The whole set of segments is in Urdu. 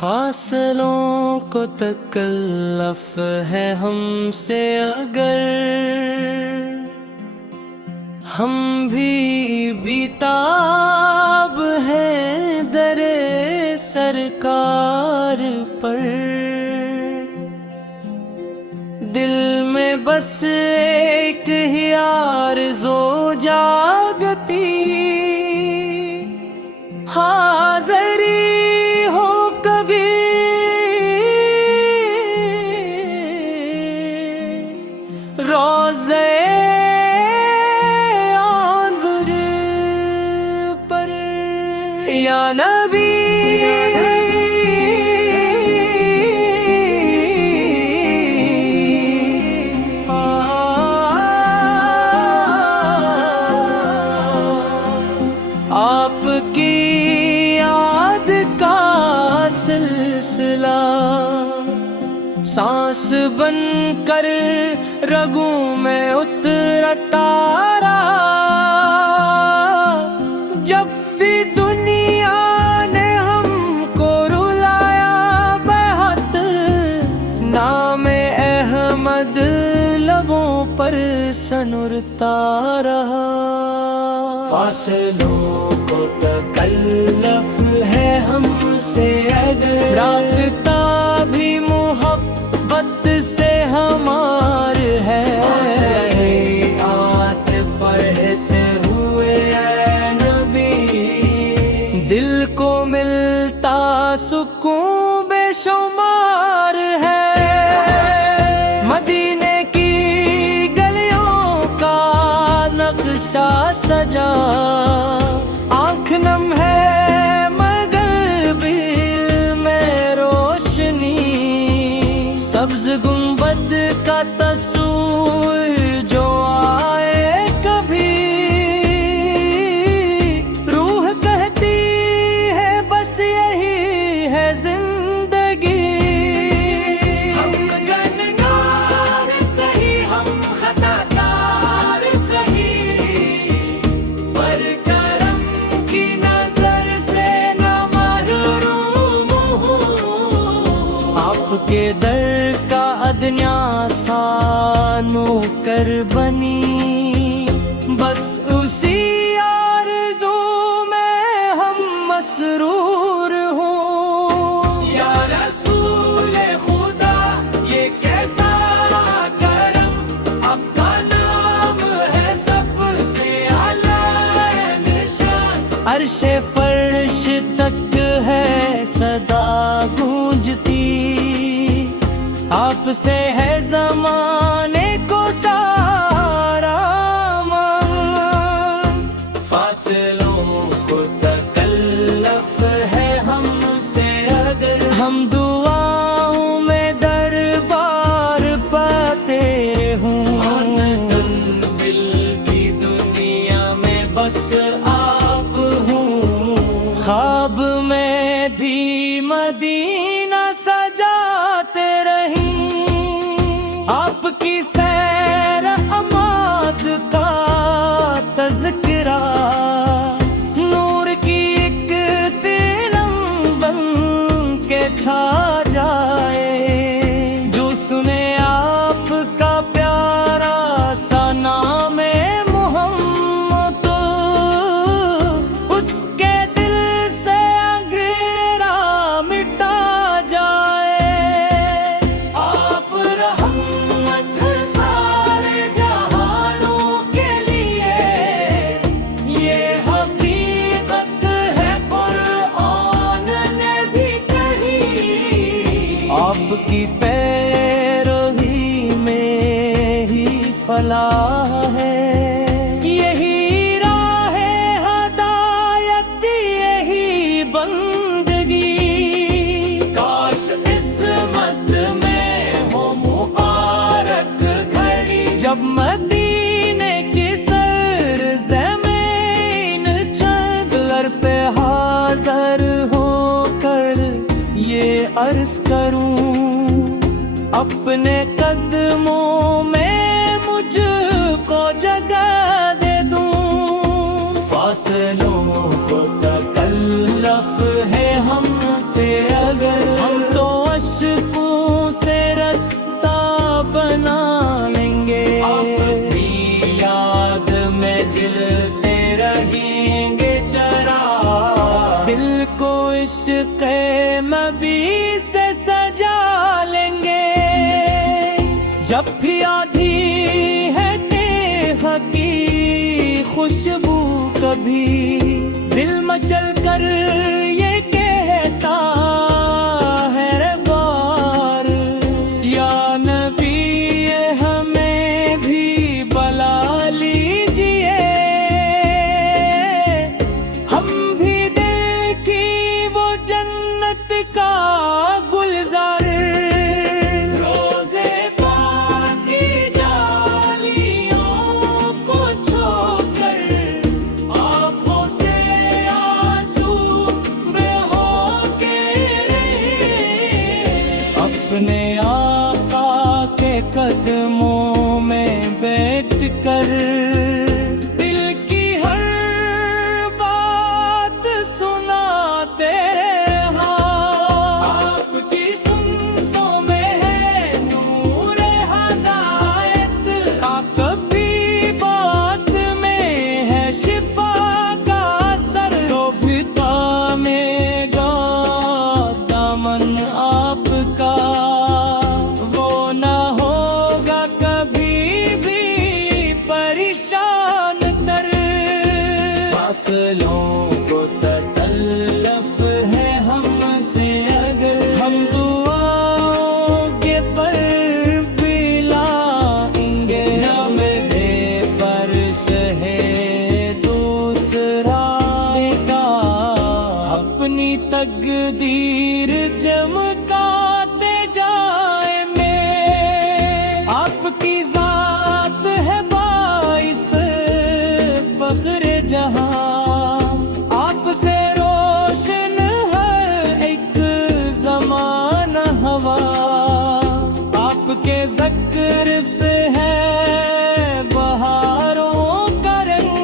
فاصلوں کو تکلف ہے ہم سے اگر ہم بھی بیتاب ہیں در سرکار پر، دل میں بس ایک ہی آرزو جاگتی، حاضری ہو کبھی روضے آنور پر یا نبی آپ کی یاد کا سلسلہ سانس بن کر رگوں میں اترتا رہا، جب بھی دنیا نے ہم کو رلایا بہت، نام احمد لبوں پر سنورتا رہا۔ فاصلوں کو تکلف ہے ہم سے اگر راستہ بھی محبت سے ہمار ہے، آت پڑھتے ہوئے اے نبی دل کو ملتا سکون بے شمار ہے، مدینے کی گلیوں کا نقشہ سجا، آنکھ نم ہے مگر دل میں روشنی، سبز گنبد کا تصور جو آئے کبھی، روح کہتی ہے بس یہی ہے زندگی، ہم گنہگار سہی ہم خطا کار سہی، پر کرم کی نظر سے نہ محروم ہوں، آپ کے در کا ادنیا سانو کر بنی، بس اسی آرزو میں ہم مسرور ہوں، یا رسول خدا یہ کیسا کرم، آپ کا نام ہے سب سے اعلیٰ نشان، عرش فرش تک ہے صدا گونجتی، آپ سے ہے زمانے کو سارا مان، فاصلوں کو تکلف ہے ہم سے اگر ہم دعاؤں میں دربار پاتے ہوں، تن دل کی دنیا میں بس آپ ہوں، خواب میں بھی مدینہ سجاتے رہیں، آپ کی سیر اماد کا تذکرہ، نور کی ایک تیلم بن کے چھا جائے، جو سنے آپ کا پیارا سا نام محمد، اس کے دل سے اندھیرا مٹا جائے، آپ رحمت سارے جہانوں کے لیے، یہ حقیقت ہے قرآن نے بھی کہی، آپ کی پیروی میں ہی فلاح ہے، یہی راہ ہدایت یہی بندگی، کاش قسمت میں ہو مبارک گھڑی، جب مدینے کی سرزمین چادر پہ حاضر ہو کر یہ عرض کروں، اپنے قدموں میں مجھ کو جگہ دے دوں، فاصلوں کو تکلف ہے ہم سے اگر مبی سے سجا لیں گے، جب بھی آدھی ہے تیغ کی خوشبو، کبھی دل مچل کر یہ کہتا ہے بار، یا نبی ہمیں بھی بلا لیجئے، ہم بھی دل کی وہ جنت کا گلزار، روزے پاک کی جالیوں کو چھو کر آنکھوں سے آنسو بے ہو کے اپنے آقا کے قدموں میں بیٹھ کر دل کی ہر بات سناتے آپ کی سنتوں میں ہے نور ہدایت، کبھی بات میں ہے شفا کا اثر، تو بھی تھامے گا دامن آپ کا، وہ نہ ہوگا کبھی بھی پریشان تر، فاصلوں کو تکلف ہے ہم سے اگر ہم دعاؤں کے پر بھی لائیں گے، نہ میرے فرش ہے دوسرا کا، اپنی تقدیر چمکاتے جائیں میں، آپ کی ذات ہے باعث فخر جہاں، آپ سے روشن ہے ایک زمانہ ہوا، آپ کے ذکر سے ہے بہاروں کا رنگ،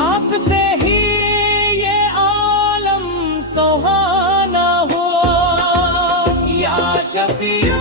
آپ سے ہی یہ عالم سہانا ہوا، یا شفیع